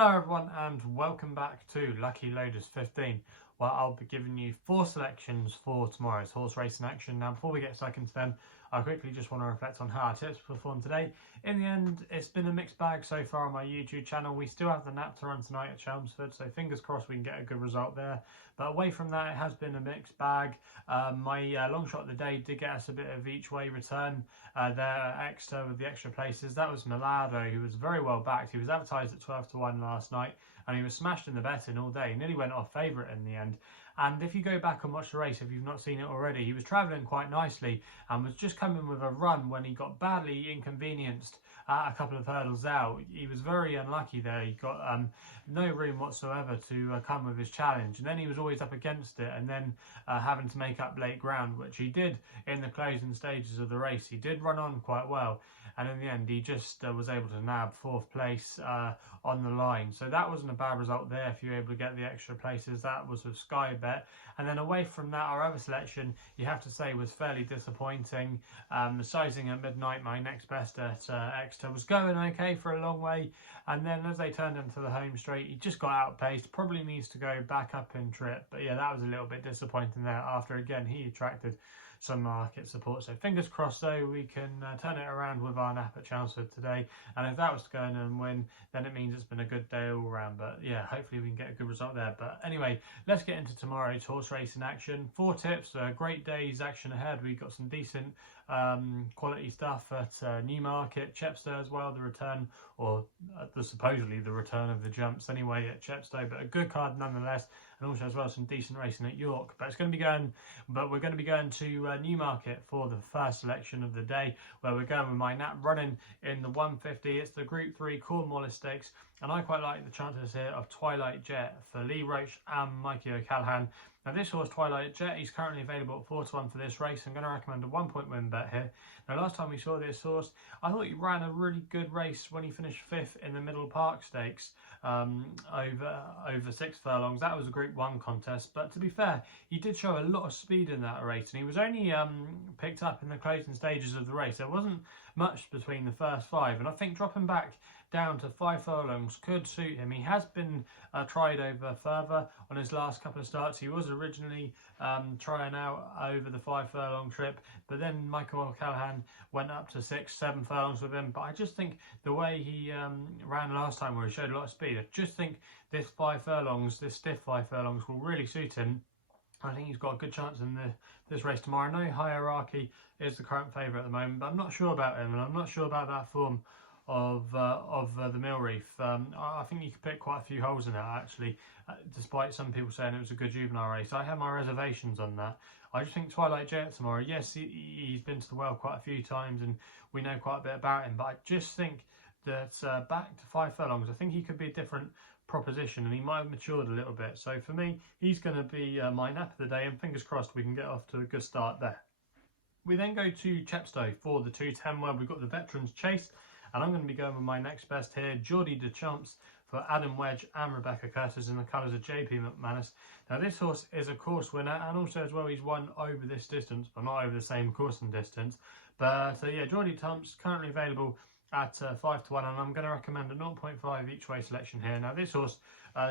Hello everyone and welcome back to Lucky Loaders 15, where I'll be giving you 4 selections for tomorrow's horse racing action. Now before we get stuck into them, I quickly just want to reflect on how our tips performed today. In the end, it's been a mixed bag so far on my YouTube channel. We still have the nap to run tonight at Chelmsford, so fingers crossed we can get a good result there. But away from that, it has been a mixed bag. My long shot of the day did get us a bit of each way return there at Exeter with the extra places. That was Milado, who was very well backed. He was advertised at 12 to 1 last night, and he was smashed in the betting all day. He nearly went off favourite in the end. And if you go back and watch the race, if you've not seen it already, he was travelling quite nicely and was just coming with a run when he got badly inconvenienced a couple of hurdles out. He was very unlucky there. He got no room whatsoever to come with his challenge, and then he was always up against it and then having to make up late ground, which he did in the closing stages of the race. He did run on quite well, and in the end he just was able to nab 4th place on the line. So that wasn't a bad result there if you were able to get the extra places. That was with Sky Bet. And then away from that, our other selection, you have to say, was fairly disappointing. The sizing at midnight, my next best at Exeter, was going okay for a long way, and then as they turned into the home straight, he just got outpaced. Probably needs to go back up in trip, but yeah, that was a little bit disappointing there after again he attracted some market support. So fingers crossed though we can turn it around with our nap at Chelmsford today, and if that was to go in and win, then it means it's been a good day all around. But yeah, hopefully we can get a good result there. But anyway, let's get into tomorrow's horse racing action. 4 tips, a great day's action ahead. We've got some decent quality stuff at Newmarket, Chepstow as well, the return, or supposedly the return of the jumps anyway at Chepstow, but a good card nonetheless, and also as well some decent racing at York. But we're going to be going to Newmarket for the first selection of the day, where we're going with my nap running in the 150. It's the Group 3 Cornwallis Stakes, and I quite like the chances here of Twilight Jet for Lee Roche and Mikey O'Callaghan. Now this horse, Twilight Jet, he's currently available at 4 to 1 for this race. I'm going to recommend a 1-point win bet here. Now last time we saw this horse, I thought he ran a really good race when he finished 5th in the Middle Park Stakes over 6 furlongs. That was a Group 1 contest, but to be fair, he did show a lot of speed in that race, and he was only picked up in the closing stages of the race. There wasn't much between the first 5, and I think dropping back down to 5 furlongs could suit him. He has been tried over further on his last couple of starts. He was originally trying out over the 5 furlong trip, but then Michael O'Callaghan went up to 6, 7 furlongs with him. But I just think the way he ran last time, where he showed a lot of speed, I just think this 5 furlongs, this stiff 5 furlongs, will really suit him. I think he's got a good chance in this race tomorrow. I know Hierarchy is the current favourite at the moment, but I'm not sure about him, and I'm not sure about that form of the Mill Reef. I think you could pick quite a few holes in it actually, despite some people saying it was a good juvenile race. I have my reservations on that. I just think Twilight Jet tomorrow, yes, he's been to the well quite a few times and we know quite a bit about him, but I just think that back to 5 furlongs, I think he could be a different proposition, and he might have matured a little bit. So for me, he's going to be my nap of the day, and fingers crossed we can get off to a good start there. We then go to Chepstow for the 210, where we've got the Veterans Chase, and I'm going to be going with my next best here, Geordie de Champs for Adam Wedge and Rebecca Curtis in the colours of JP McManus. Now this horse is a course winner, and also as well he's won over this distance, but not over the same course and distance. But yeah, Geordie de Champs currently available at 5 to 1, and I'm going to recommend a 0.5 each way selection here. Now this horse,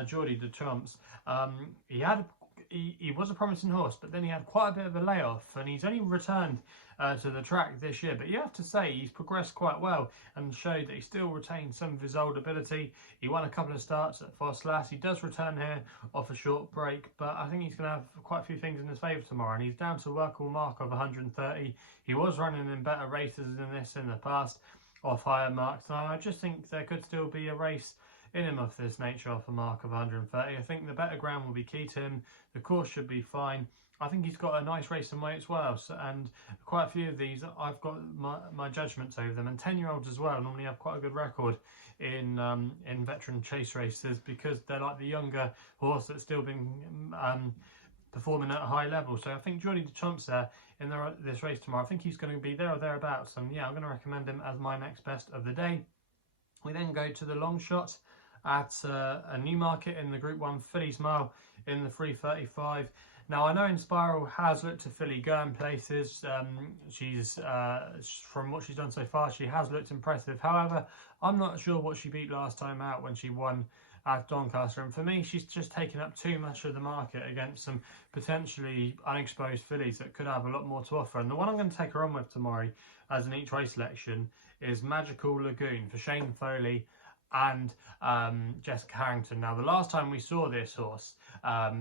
Geordie de Champs, he was a promising horse, but then he had quite a bit of a layoff, and he's only returned to the track this year. But you have to say he's progressed quite well and showed that he still retains some of his old ability. He won a couple of starts at Fosslas. He does return here off a short break, but I think he's going to have quite a few things in his favour tomorrow, and he's down to a workable mark of 130. He was running in better races than this in the past, off higher marks, and I just think there could still be a race in him of this nature off a mark of 130. I think the better ground will be key to him. The course should be fine. I think he's got a nice racing weight as well, so, and quite a few of these I've got my judgments over them, and 10-year-olds as well normally have quite a good record in veteran chase races, because they're like the younger horse that's still been performing at a high level. So I think Geordie de Champs there in this race tomorrow, I think he's going to be there or thereabouts, and yeah, I'm going to recommend him as my next best of the day. We then go to the Longshot at a Newmarket in the Group 1 Fillies Mile in the 335. Now, I know Inspiral has looked to filly going places. She's from what she's done so far, she has looked impressive. However, I'm not sure what she beat last time out when she won at Doncaster, and for me, she's just taken up too much of the market against some potentially unexposed fillies that could have a lot more to offer. And the one I'm going to take her on with tomorrow as an each way selection is Magical Lagoon for Shane Foley and Jessica Harrington. Now, the last time we saw this horse,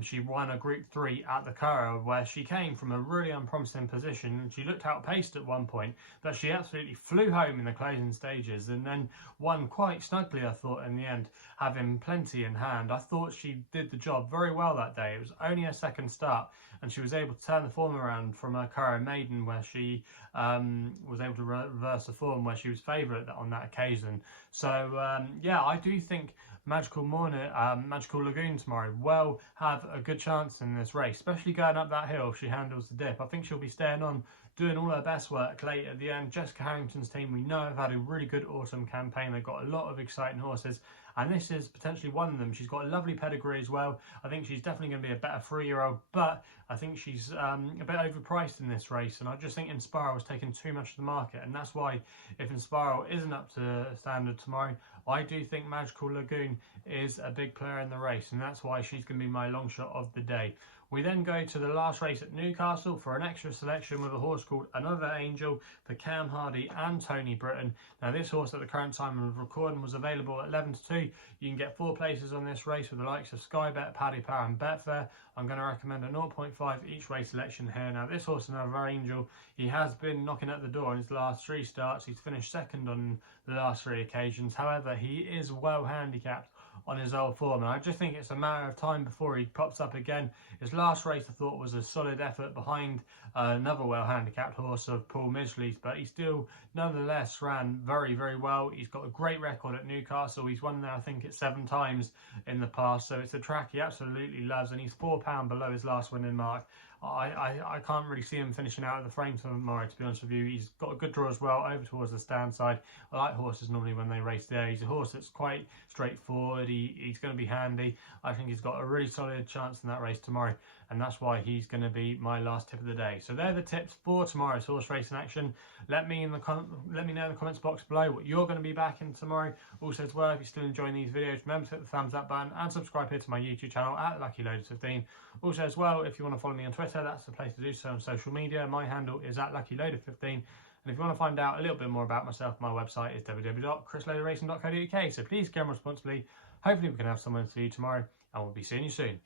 she won a Group 3 at the Curragh, where she came from a really unpromising position. She looked outpaced at one point, but she absolutely flew home in the closing stages and then won quite snugly, I thought, in the end, having plenty in hand. I thought she did the job very well that day. It was only her second start, and she was able to turn the form around from her Curragh maiden, where she was able to reverse the form where she was favourite on that occasion. So yeah, I do think Magical Lagoon tomorrow will have a good chance in this race, especially going up that hill if she handles the dip. I think she'll be staying on, doing all her best work late at the end. Jessica Harrington's team, we know, have had a really good autumn campaign. They've got a lot of exciting horses, and this is potentially one of them. She's got a lovely pedigree as well. I think she's definitely going to be a better 3-year-old, but I think she's a bit overpriced in this race, and I just think Inspiral has taken too much of the market, and that's why if Inspiral isn't up to standard tomorrow, I do think Magical Lagoon is a big player in the race, and that's why she's going to be my long shot of the day. We then go to the last race at Newcastle for an extra selection with a horse called Another Angel for Cam Hardy and Tony Britton. Now, this horse at the current time of recording was available at 11 to 2. You can get 4 places on this race with the likes of Sky Bet, Paddy Power and Betfair. I'm going to recommend a 0.5 each way selection here. Now, this horse, Another Angel, he has been knocking at the door in his last 3 starts. He's finished second on the last 3 occasions. However, he is well handicapped on his old form, and I just think it's a matter of time before he pops up again. His last race, I thought, was a solid effort behind another well handicapped horse of Paul Midgley's, but he still nonetheless ran very, very well. He's got a great record at Newcastle. He's won there, I think it's 7 times in the past, so it's a track he absolutely loves, and he's £4 below his last winning mark. I can't really see him finishing out of the frame tomorrow, to be honest with you. He's got a good draw as well over towards the stand side. I like horses normally when they race there. He's a horse that's quite straightforward. He's going to be handy. I think he's got a really solid chance in that race tomorrow, and that's why he's going to be my last tip of the day. So they're the tips for tomorrow's horse racing action. Let me know in the comments box below what you're going to be backing tomorrow. Also, as well, if you're still enjoying these videos, remember to hit the thumbs up button and subscribe here to my YouTube channel at LuckyLoaders15. Also, as well, if you want to follow me on Twitter, that's the place to do so on social media. My handle is at LuckyLoader15. And if you want to find out a little bit more about myself, my website is www.chrisloaderracing.co.uk. So please game responsibly. Hopefully we can have someone to see you tomorrow, and we'll be seeing you soon.